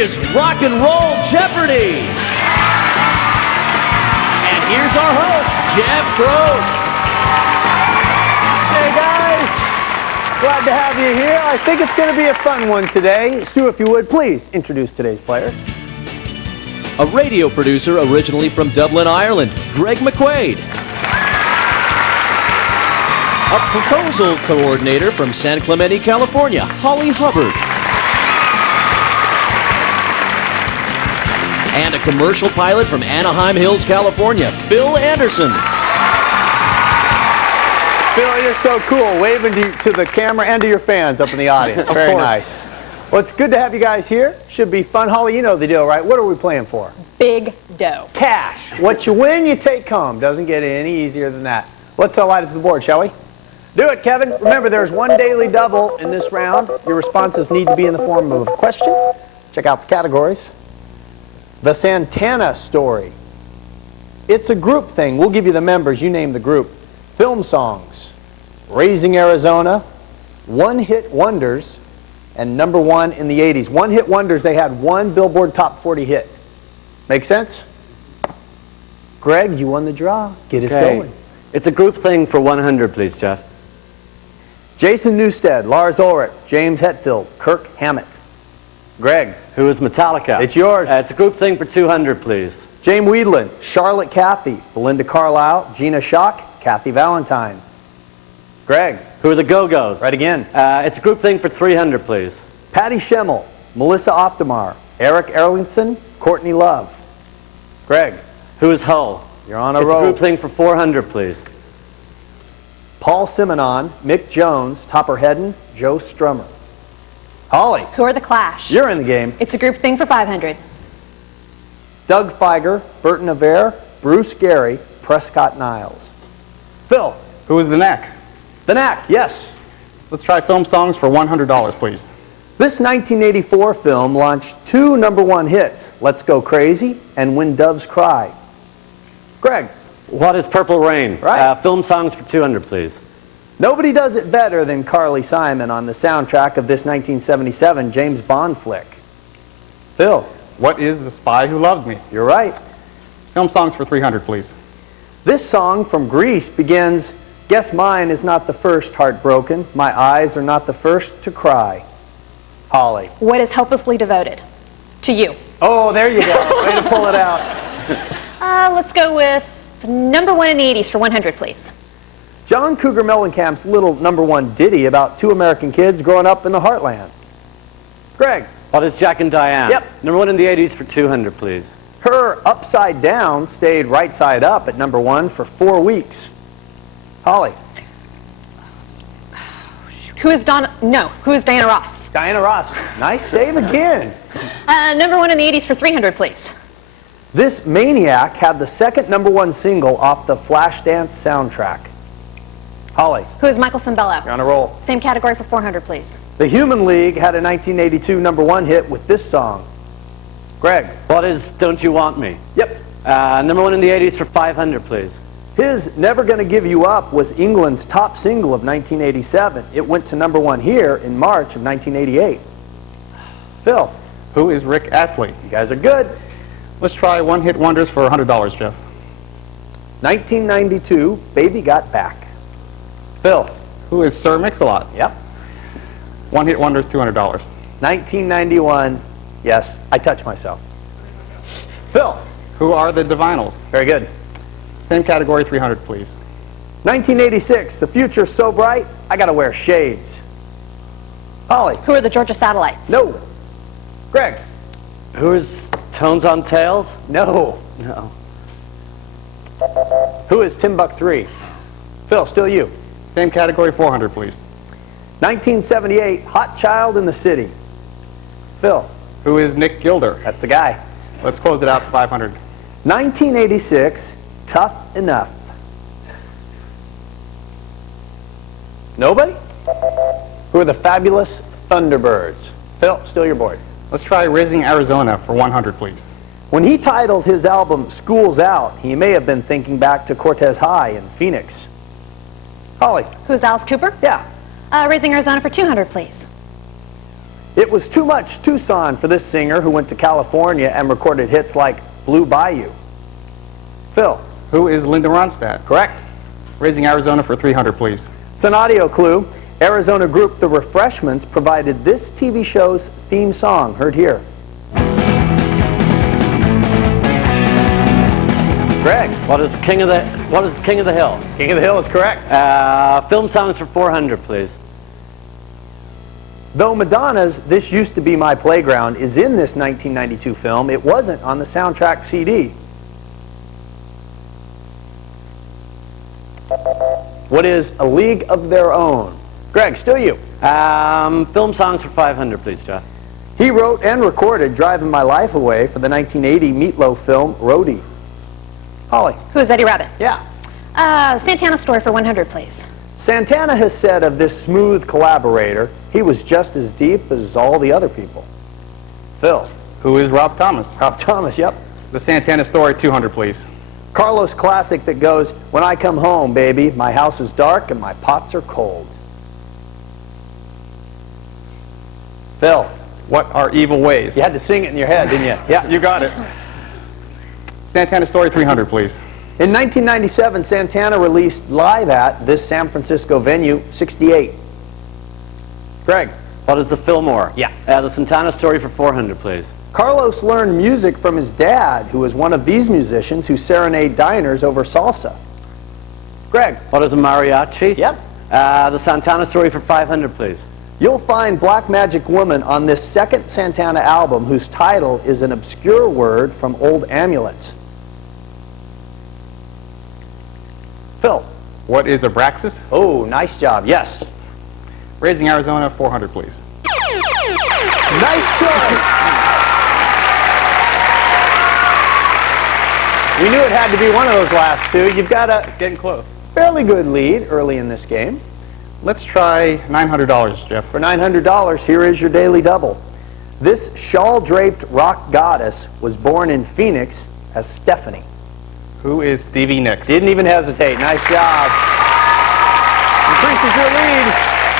is Rock and Roll Jeopardy! And here's our host, Jeff Gross. Hey guys, glad to have you here. I think it's going to be a fun one today. Stu, if you would, please introduce today's players. A radio producer originally from Dublin, Ireland, Greg McQuaid. A proposal coordinator from San Clemente, California, Holly Hubbard. And a commercial pilot from Anaheim Hills, California, Phil Anderson. Phil, you're so cool, waving to the camera and to your fans up in the audience. Very nice. Well, it's good to have you guys here. Should be fun. Holly, you know the deal, right? What are we playing for? Big dough. Cash. What you win, you take home. Doesn't get any easier than that. Let's light it to the board, shall we? Do it, Kevin. Remember, there's one daily double in this round. Your responses need to be in the form of a question. Check out the categories. The Santana Story. It's a group thing. We'll give you the members. You name the group. Film songs. Raising Arizona. One-hit wonders. And number one in the 80s. One-hit wonders, they had one Billboard Top 40 hit. Make sense? Greg, you won the draw. Get us going. It's a group thing for 100, please, Jeff. Jason Newsted, Lars Ulrich, James Hetfield, Kirk Hammett. Greg. Who is Metallica? It's yours. It's a group thing for 200, please. James Weedland, Charlotte Cathy, Belinda Carlisle, Gina Schock, Kathy Valentine. Greg. Who are the Go-Go's? Right again. It's a group thing for 300, please. Patty Schemmel, Melissa Optomar, Eric Erlingson, Courtney Love. Greg. Who is Hull? You're on a roll. It's a group thing for 400, please. Paul Simonon, Mick Jones, Topper Hedden, Joe Strummer. Holly. Who are the Clash? You're in the game. It's a group thing for 500. Doug Feiger, Burton Avere, Bruce Gary, Prescott Niles. Phil. Who is the Knack? The Knack, yes. Let's try film songs for $100, please. This 1984 film launched two #1 hits, Let's Go Crazy and When Doves Cry. Greg. What is Purple Rain? Right. Film songs for 200, please. Nobody does it better than Carly Simon on the soundtrack of this 1977 James Bond flick. Phil. What is The Spy Who Loved Me? You're right. Film songs for 300, please. This song from Grease begins, guess mine is not the first heartbroken, my eyes are not the first to cry. Holly. What is Hopelessly Devoted? To you. Oh, there you go. Way to pull it out. Let's go with #1 in the 80s for 100, please. John Cougar Mellencamp's little #1 ditty about two American kids growing up in the heartland. Greg. What is Jack and Diane? Yep. #1 in the 80s for 200, please. Her Upside Down stayed right side up at #1 for 4 weeks. Holly. Who is Diana Ross? Diana Ross. Nice save again. #1 in the 80s for 300, please. This Maniac had the second #1 single off the Flashdance soundtrack. Holly. Who is Michael Cimbello? You're on a roll. Same category for 400, please. The Human League had a 1982 #1 hit with this song. Greg. What is Don't You Want Me? Yep. #1 in the 80s for 500, please. His Never Gonna Give You Up was England's top single of 1987. It went to #1 here in March of 1988. Phil. Who is Rick Astley? You guys are good. Let's try one-hit wonders for $100, Jeff. 1992, Baby Got Back. Phil. Who is Sir Mix-a-Lot? Yep. One-hit wonders, $200. 1991, yes, I touched myself. Phil. Who are the Divinyls? Very good. Same category, 300, please. 1986, The Future's So Bright, I Gotta Wear Shades. Holly. Who are the Georgia Satellites? No. Greg. Who is Tones on Tails? No. No. Who is Timbuk3? Phil, still you. Same category, 400, please. 1978, Hot Child in the City. Phil. Who is Nick Gilder? That's the guy. Let's close it out to 500. 1986, Tough Enough. Nobody? Who are the Fabulous Thunderbirds? Phil, still your board. Let's try Raising Arizona for 100, please. When he titled his album School's Out, he may have been thinking back to Cortez High in Phoenix. Holly. Who's Alice Cooper? Yeah. Raising Arizona for 200, please. It was too much Tucson for this singer who went to California and recorded hits like Blue Bayou. Phil. Who is Linda Ronstadt? Correct. Raising Arizona for 300, please. It's an audio clue. Arizona group The Refreshments provided this TV show's theme song, heard here. Greg. What is King of the Hill? King of the Hill is correct. Film songs for 400, please. Though Madonna's This Used to Be My Playground is in this 1992 film, it wasn't on the soundtrack CD. What is A League of Their Own? Greg, still you. Film songs for 500, please, Jeff. He wrote and recorded Driving My Life Away for the 1980 Meatloaf film Roadie. Holly. Who is Eddie Rabbit? Yeah. Santana Story for 100, please. Santana has said of this smooth collaborator, he was just as deep as all the other people. Phil. Who is Rob Thomas? Rob Thomas, yep. The Santana Story, 200, please. Carlos classic that goes, when I come home, baby, my house is dark and my pots are cold. Phil. What are evil ways? You had to sing it in your head, didn't you? Yeah, you got it. Santana Story, 300, please. In 1997, Santana released live at this San Francisco venue, 68. Greg. What is the Fillmore? Yeah. The Santana Story for 400, please. Carlos learned music from his dad, who was one of these musicians who serenade diners over salsa. Greg. What is a mariachi? Yep. The Santana Story for 500, please. You'll find Black Magic Woman on this second Santana album, whose title is an obscure word from old amulets. Phil. What is Abraxas? Oh, nice job. Yes. Raising Arizona, 400, please. Nice choice. We knew it had to be one of those last two. You've got a Getting close. fairly good lead early in this game. Let's try $900, Jeff. For $900, here is your daily double. This shawl-draped rock goddess was born in Phoenix as Stephanie. Who is Stevie Nicks? Didn't even hesitate. Nice job. Increases your lead.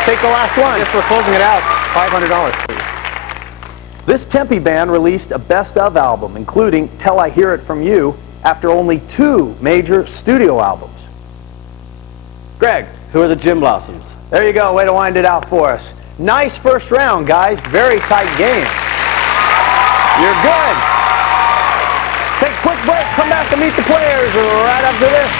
Take the last one. Yes, we're closing it out. $500, please. This Tempe band released a best-of album, including Till I Hear It From You, after only 2 major studio albums. Greg. Who are the Gym Blossoms? There you go. Way to wind it out for us. Nice first round, guys. Very tight game. You're good. Take a quick break. Come back to meet the players right after this.